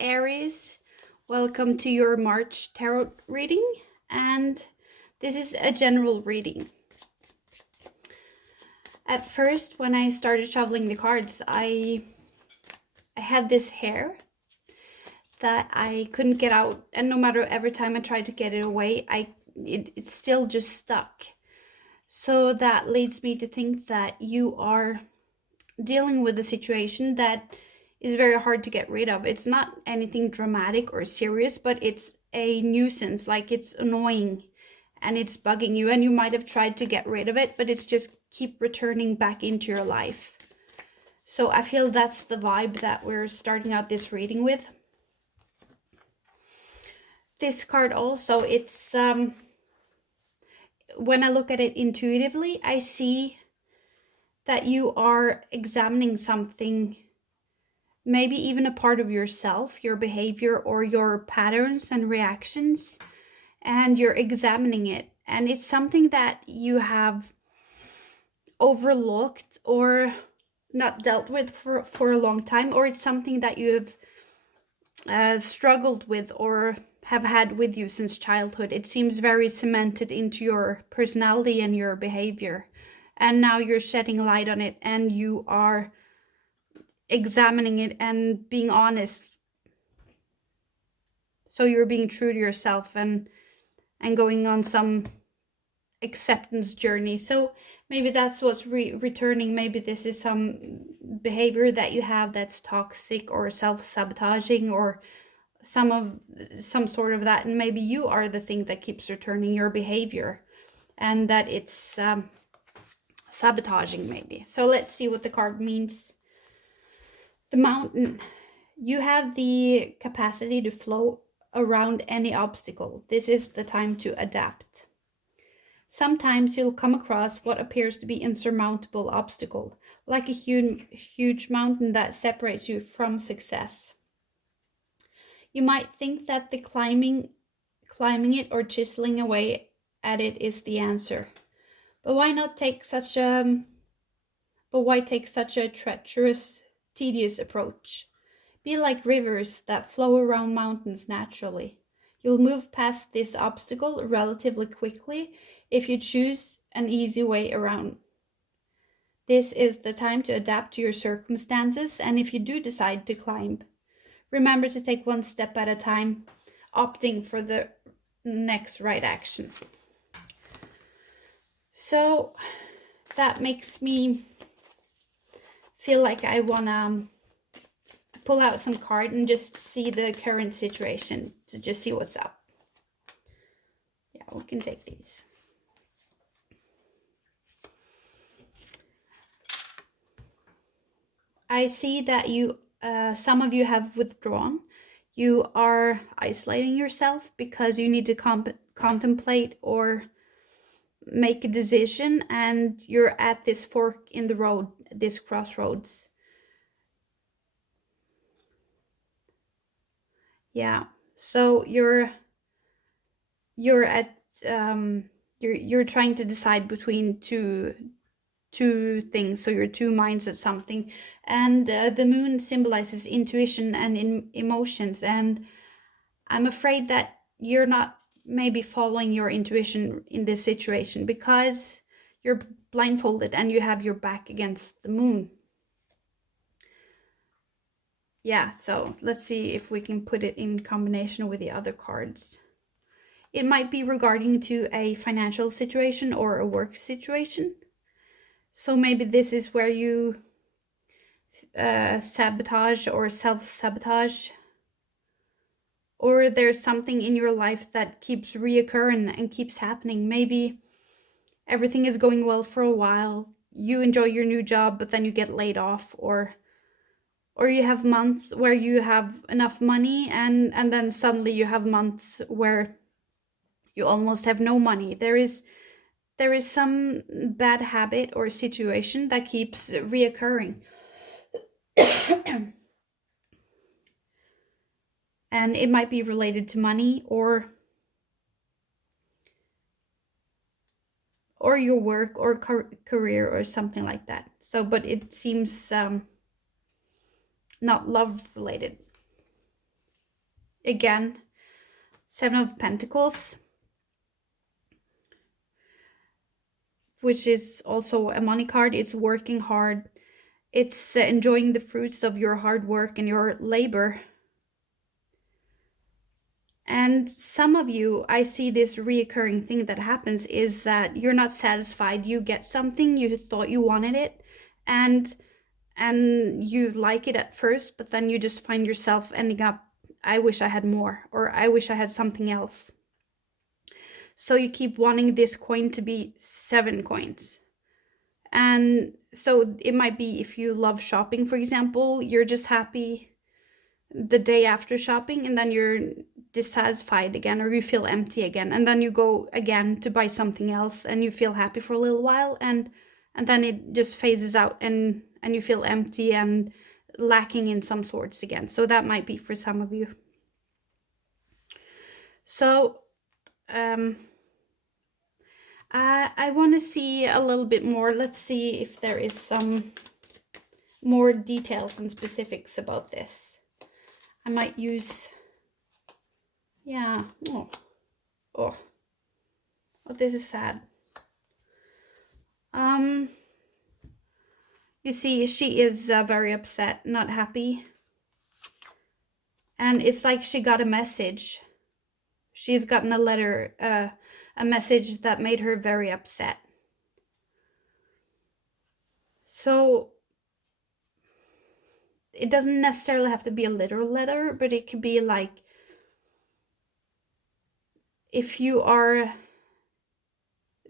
Aries. Welcome to your March tarot reading, and this is a general reading. At first, when I started shuffling the cards, I had this hair that I couldn't get out, and no matter every time I tried to get it away, it still just stuck. So that leads me to think that you are dealing with a situation that is very hard to get rid of. It's not anything dramatic or serious, but it's a nuisance, like it's annoying and it's bugging you, and you might have tried to get rid of it, but it's just keep returning back into your life. So I feel that's the vibe that we're starting out this reading with. This card also, it's when I look at it intuitively, I see that you are examining something, maybe even a part of yourself, your behavior or your patterns and reactions, and you're examining it. And it's something that you have overlooked or not dealt with for a long time, or it's something that you have struggled with or have had with you since childhood. It seems very cemented into your personality and your behavior. And now you're shedding light on it, and you are examining it and being honest. So you're being true to yourself and going on some acceptance journey. So maybe that's what's returning. Maybe this is some behavior that you have that's toxic or self-sabotaging, or some sort of that, and maybe you are the thing that keeps returning your behavior, and that it's sabotaging maybe. So let's see what the card means. The Mountain. You have the capacity to flow around any obstacle. This is the time to adapt. Sometimes you'll come across what appears to be insurmountable obstacle, like a huge mountain that separates you from success. You might think that the climbing it or chiseling away at it is the answer. But why take such a treacherous, tedious approach? Be like rivers that flow around mountains naturally. You'll move past this obstacle relatively quickly if you choose an easy way around. This is the time to adapt to your circumstances, and if you do decide to climb, remember to take one step at a time, opting for the next right action. So that makes me feel like I want to pull out some card and just see the current situation, to just see what's up. Yeah, we can take these. I see that you, some of you have withdrawn. You are isolating yourself because you need to contemplate or make a decision, and you're at this fork in the road, this crossroads. Yeah, so you're at you're trying to decide between two things, so you're two minds at something, and the moon symbolizes intuition and emotions, and I'm afraid that you're not maybe following your intuition in this situation because you're blindfolded and you have your back against the moon. Yeah, so let's see if we can put it in combination with the other cards. It might be regarding to a financial situation or a work situation. So maybe this is where you sabotage or self-sabotage, or there's something in your life that keeps reoccurring and keeps happening. Maybe everything is going well for a while, you enjoy your new job, but then you get laid off, or you have months where you have enough money, and then suddenly you have months where you almost have no money. There is some bad habit or situation that keeps reoccurring. And it might be related to money or your work or career or something like that. So, but it seems not love related. again, Seven of Pentacles, which is also a money card. It's working hard. It's enjoying the fruits of your hard work and your labor. And some of you, I see this reoccurring thing that happens is that you're not satisfied. You get something, you thought you wanted it, and you like it at first, but then you just find yourself ending up, I wish I had more, or I wish I had something else. So you keep wanting this coin to be 7 coins. And so it might be, if you love shopping, for example, you're just happy the day after shopping, and then you're dissatisfied again, or you feel empty again, and then you go again to buy something else, and you feel happy for a little while, and then it just phases out, and you feel empty and lacking in some sorts again. So that might be for some of you. So I want to see a little bit more. Let's see if there is some more details and specifics about this. I might use, yeah, oh, this is sad. You see, she is very upset, not happy. And it's like she got a message. She's gotten a letter, a message that made her very upset. So it doesn't necessarily have to be a literal letter, but it could be like, if you are,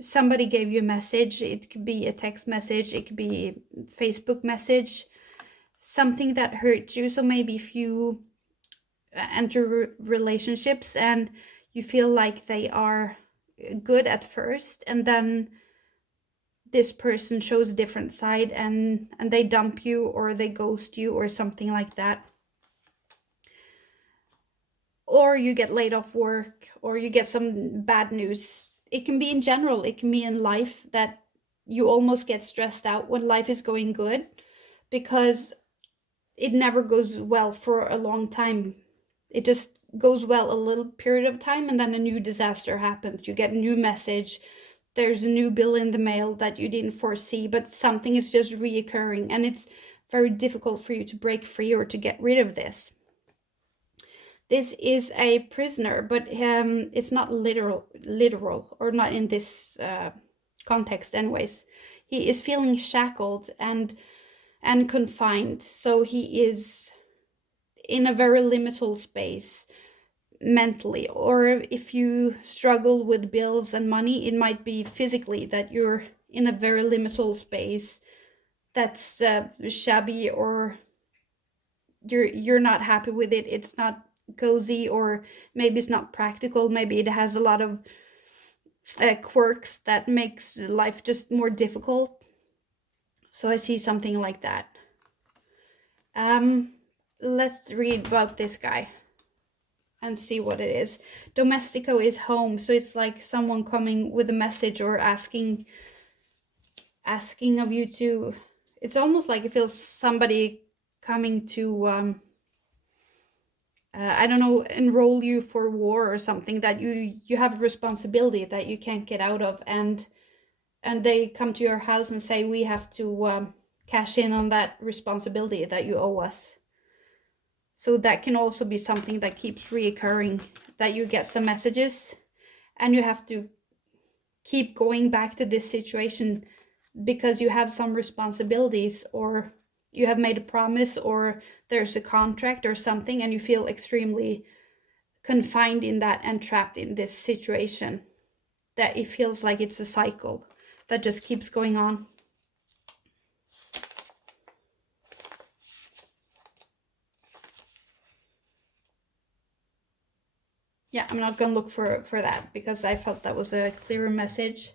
somebody gave you a message, it could be a text message, it could be a Facebook message, something that hurt you. So maybe if you enter relationships and you feel like they are good at first, and then this person shows a different side, and they dump you, or they ghost you, or something like that, or you get laid off work, or you get some bad news. It can be in general, it can be in life, that you almost get stressed out when life is going good, because it never goes well for a long time. It just goes well a little period of time, and then a new disaster happens. You get a new message, there's a new bill in the mail that you didn't foresee, but something is just reoccurring, and it's very difficult for you to break free or to get rid of this. This is a prisoner, but it's not literal, or not in this context anyways. He is feeling shackled and confined, so he is in a very liminal space mentally. Or if you struggle with bills and money, it might be physically that you're in a very liminal space that's shabby, or you're not happy with it. It's not cozy, or maybe it's not practical. Maybe it has a lot of quirks that makes life just more difficult. So I see something like that. Let's read about this guy and see what it is. Domestico is home, so it's like someone coming with a message, or asking of you to, it's almost like it feels somebody coming to I don't know, enroll you for war or something, that you have a responsibility that you can't get out of, and they come to your house and say, we have to cash in on that responsibility that you owe us. So that can also be something that keeps reoccurring, that you get some messages and you have to keep going back to this situation because you have some responsibilities, or you have made a promise, or there's a contract or something, and you feel extremely confined in that and trapped in this situation, that it feels like it's a cycle that just keeps going on. Yeah, I'm not gonna look for that because I felt that was a clearer message.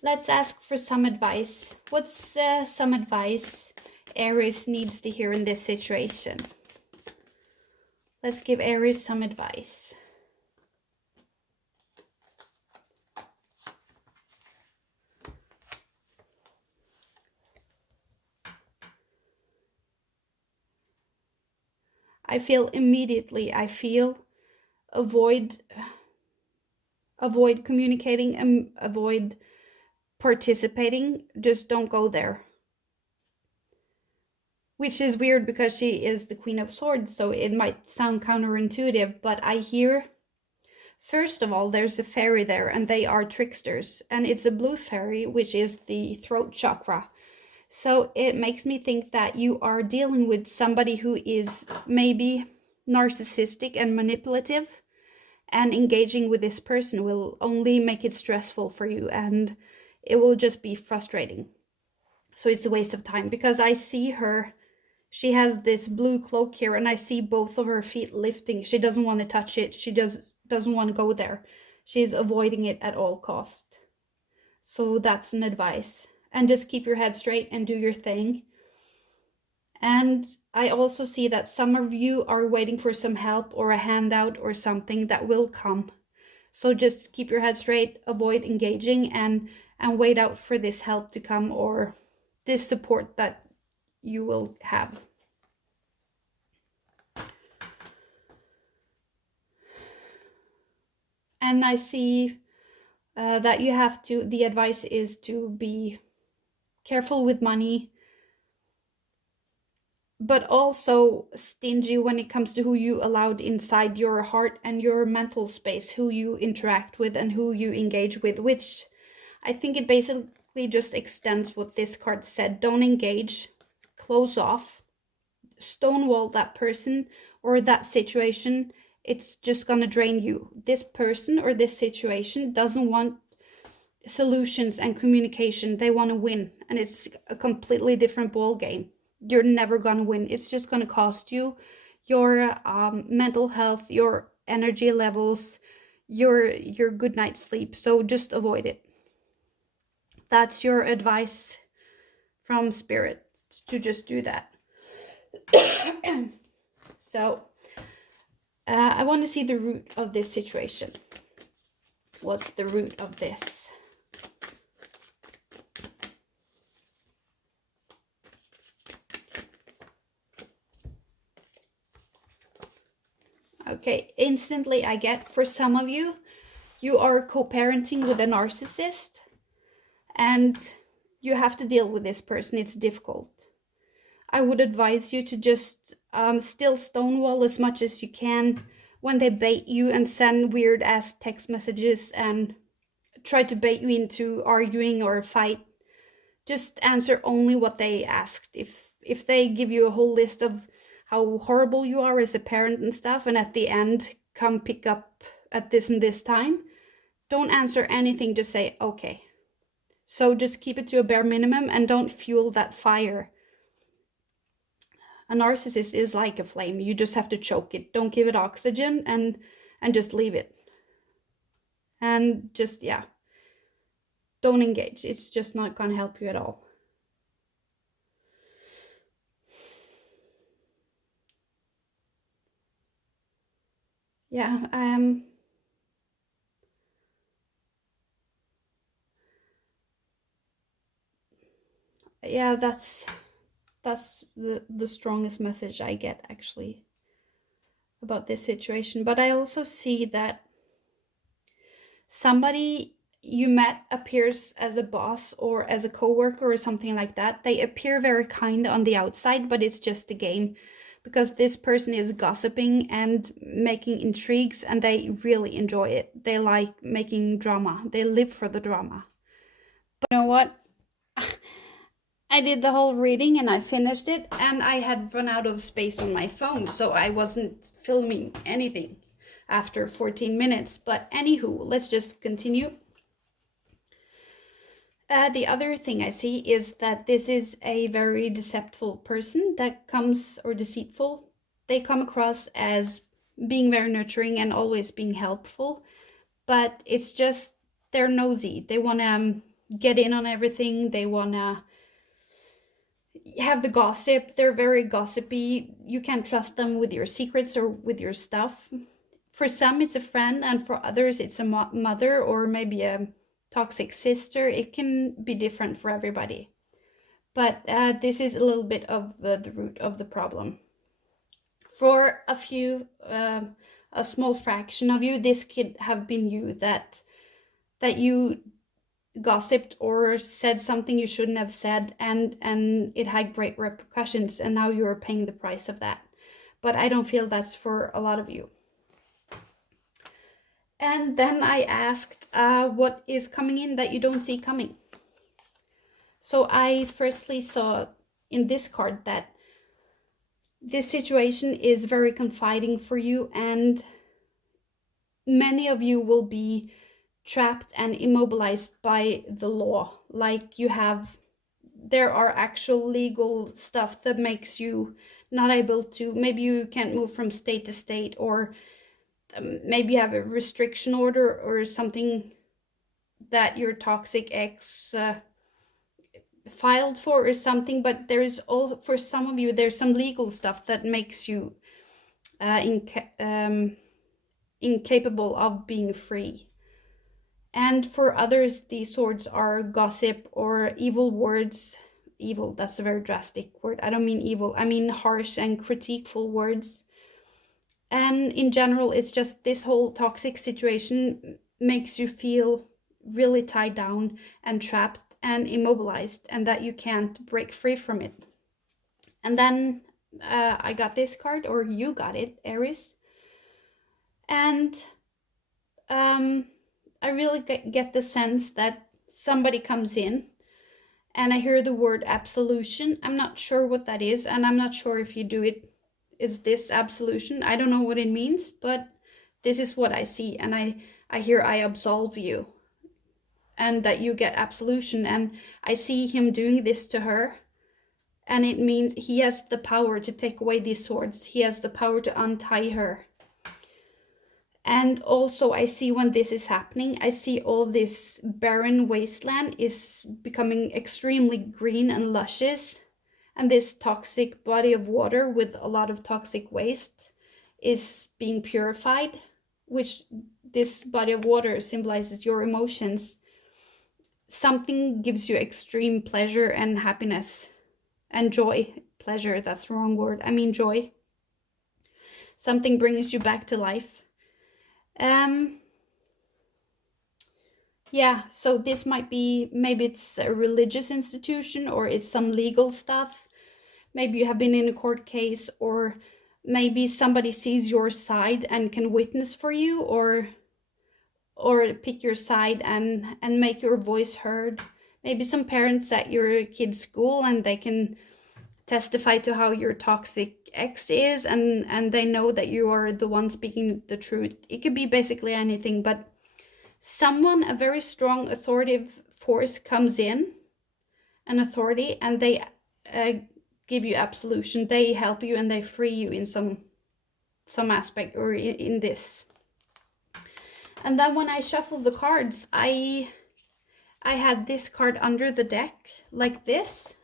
Let's ask for some advice. What's some advice Aries needs to hear in this situation? Let's give Aries some advice. I feel immediately, avoid avoid communicating and avoid participating. Just don't go there. Which is weird because she is the Queen of Swords, so it might sound counterintuitive, but I hear, first of all, there's a fairy there, and they are tricksters, and it's a blue fairy, which is the throat chakra. So it makes me think that you are dealing with somebody who is maybe narcissistic and manipulative, and engaging with this person will only make it stressful for you, and it will just be frustrating. So it's a waste of time, because I see her, she has this blue cloak here, and I see both of her feet lifting. She doesn't want to touch it. She doesn't want to go there. She's avoiding it at all cost. So that's an advice. And just keep your head straight and do your thing. And I also see that some of you are waiting for some help or a handout or something that will come. So just keep your head straight, avoid engaging, and wait out for this help to come, or this support that you will have. And I see that you have to, the advice is to be careful with money, but also stingy when it comes to who you allowed inside your heart and your mental space, who you interact with and who you engage with, which I think it basically just extends what this card said. Don't engage, close off, stonewall that person or that situation. It's just gonna drain you. This person or this situation doesn't want solutions and communication. They want to win, and it's a completely different ball game. You're never gonna win. It's just gonna cost you your mental health, your energy levels, your good night's sleep. So just avoid it. That's your advice from spirit, to just do that. So I want to see the root of this situation. What's the root of this? Okay, instantly I get, for some of you, you are co-parenting with a narcissist and you have to deal with this person. It's difficult. I would advise you to just still stonewall as much as you can when they bait you and send weird ass text messages and try to bait you into arguing or a fight. Just answer only what they asked. If they give you a whole list of how horrible you are as a parent and stuff, and at the end come pick up at this and this time, don't answer anything. Just say okay. So just keep it to a bare minimum and don't fuel that fire. A narcissist is like a flame. You just have to choke it. Don't give it oxygen and just leave it. And just, yeah, don't engage. It's just not going to help you at all. Yeah, yeah, that's the strongest message I get, actually, about this situation. But I also see that somebody you met appears as a boss or as a coworker or something like that. They appear very kind on the outside, but it's just a game, because this person is gossiping and making intrigues, and they really enjoy it. They like making drama. They live for the drama. But you know what? I did the whole reading and I finished it, and I had run out of space on my phone, so I wasn't filming anything after 14 minutes. But anywho, let's just continue. The other thing I see is that this is a very deceptive person that comes, or deceitful. They come across as being very nurturing and always being helpful, but it's just they're nosy. They want to get in on everything. They want to have the gossip. They're very gossipy. You can't trust them with your secrets or with your stuff. For some, it's a friend, and for others, it's a mother or maybe a toxic sister. It can be different for everybody. But this is a little bit of the root of the problem. For a small fraction of you, this could have been you, that you gossiped or said something you shouldn't have said, and it had great repercussions, and now you're paying the price of that. But I don't feel that's for a lot of you. And then I asked, what is coming in that you don't see coming? So I firstly saw in this card that this situation is very confiding for you, and many of you will be trapped and immobilized by the law. Like there are actual legal stuff that makes you not able to, maybe you can't move from state to state, or maybe you have a restriction order or something that your toxic ex filed for or something. But there's also, for some of you, there's some legal stuff that makes you incapable of being free. And for others, these swords are gossip or evil words. Evil, that's a very drastic word. I don't mean evil, I mean harsh and critiqueful words. And in general, it's just this whole toxic situation makes you feel really tied down and trapped and immobilized, and that you can't break free from it. And then I got this card, or you got it, Aries. And I really get the sense that somebody comes in, and I hear the word absolution. I'm not sure what that is, and I'm not sure if you do it. Is this absolution? I don't know what it means, but this is what I see, and I hear I absolve you, and that you get absolution. And I see him doing this to her, and it means he has the power to take away these swords. He has the power to untie her. And also I see, when this is happening, I see all this barren wasteland is becoming extremely green and luscious, and this toxic body of water with a lot of toxic waste is being purified, which this body of water symbolizes your emotions. Something gives you extreme pleasure and happiness and joy. Pleasure, that's the wrong word. I mean joy. Something brings you back to life. Yeah, so this might be, maybe it's a religious institution, or it's some legal stuff. Maybe you have been in a court case, or maybe somebody sees your side and can witness for you, or pick your side and make your voice heard. Maybe some parents at your kid's school, and they can testify to how your toxic ex is, and they know that you are the one speaking the truth. It could be basically anything, but someone, a very strong authoritative force comes in, an authority, and they give you absolution. They help you and they free you in some aspect, or in this. And then when I shuffled the cards, I had this card under the deck like this,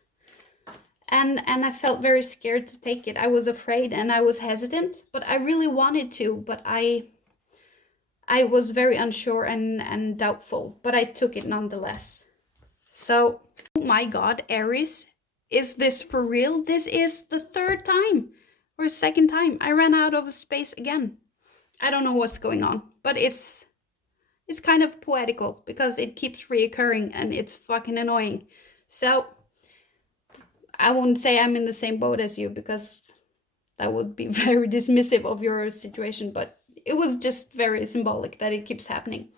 and I felt very scared to take it. I was afraid and I was hesitant, but I really wanted to, but I was very unsure and doubtful, but I took it nonetheless. So, oh my God, Aries, is this for real? This is the third time or second time I ran out of space again. I don't know what's going on, but it's kind of poetical because it keeps reoccurring and it's fucking annoying. So I won't say I'm in the same boat as you, because that would be very dismissive of your situation, but it was just very symbolic that it keeps happening.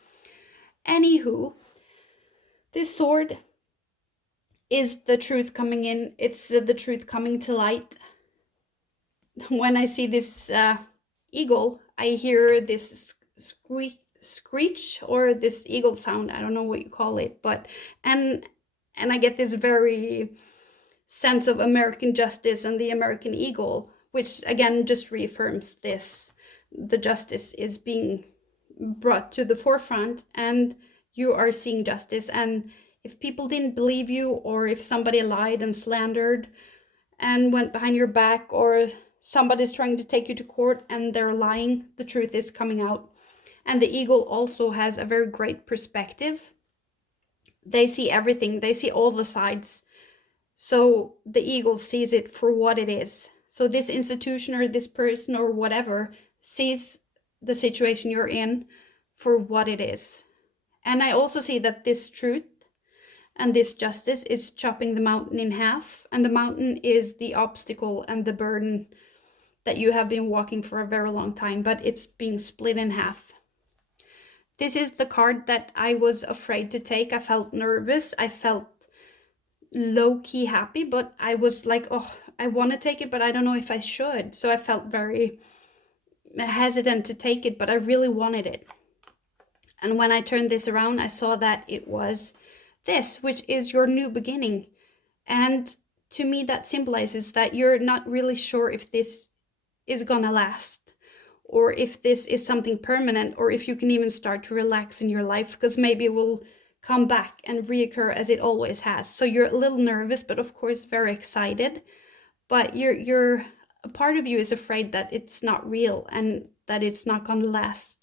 Anywho, this sword is the truth coming in. It's the truth coming to light. When I see this eagle, I hear this screech, or this eagle sound. I don't know what you call it, but and I get this very sense of American justice and the American eagle, which again just reaffirms this. The justice is being brought to the forefront, and you are seeing justice. And if people didn't believe you, or if somebody lied and slandered and went behind your back, or somebody's trying to take you to court and they're lying, the truth is coming out. And the eagle also has a very great perspective. They see everything. They see all the sides. So the eagle sees it for what it is. So this institution or this person or whatever sees the situation you're in for what it is. And I also see that this truth and this justice is chopping the mountain in half, and the mountain is the obstacle and the burden that you have been walking for a very long time, but it's being split in half. This is the card that I was afraid to take. I felt nervous. I felt low-key happy, but I was like, oh, I want to take it, but I don't know if I should. So I felt very hesitant to take it, but I really wanted it. And when I turned this around, I saw that it was this, which is your new beginning. And to me, that symbolizes that you're not really sure if this is gonna last, or if this is something permanent, or if you can even start to relax in your life, because maybe it will come back and reoccur as it always has. So you're a little nervous, but of course very excited. But you're a part of you is afraid that it's not real and that it's not gonna last.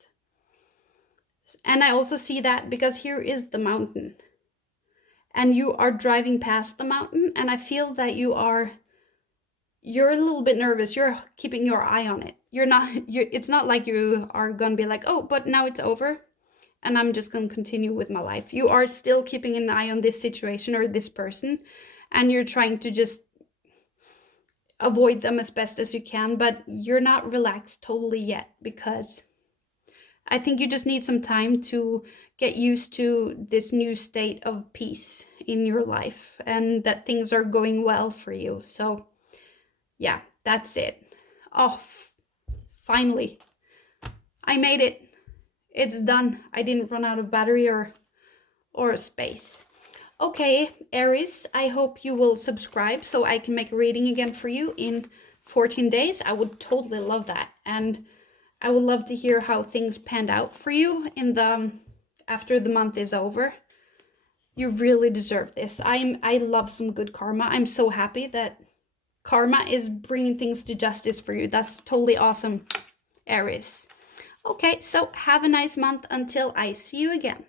And I also see that because here is the mountain, and you are driving past the mountain, and I feel that you're a little bit nervous. You're keeping your eye on it. It's not like you are gonna be like, oh, but now it's over and I'm just gonna continue with my life. You are still keeping an eye on this situation or this person, and you're trying to just avoid them as best as you can, but you're not relaxed totally yet, because I think you just need some time to get used to this new state of peace in your life, and that things are going well for you. So yeah, that's it. Oh, finally, I made it. It's done. I didn't run out of battery or space. Okay, Aries, I hope you will subscribe so I can make a reading again for you in 14 days. I would totally love that. And I would love to hear how things panned out for you after the month is over. You really deserve this. I love some good karma. I'm so happy that karma is bringing things to justice for you. That's totally awesome, Aries. Okay, so have a nice month until I see you again.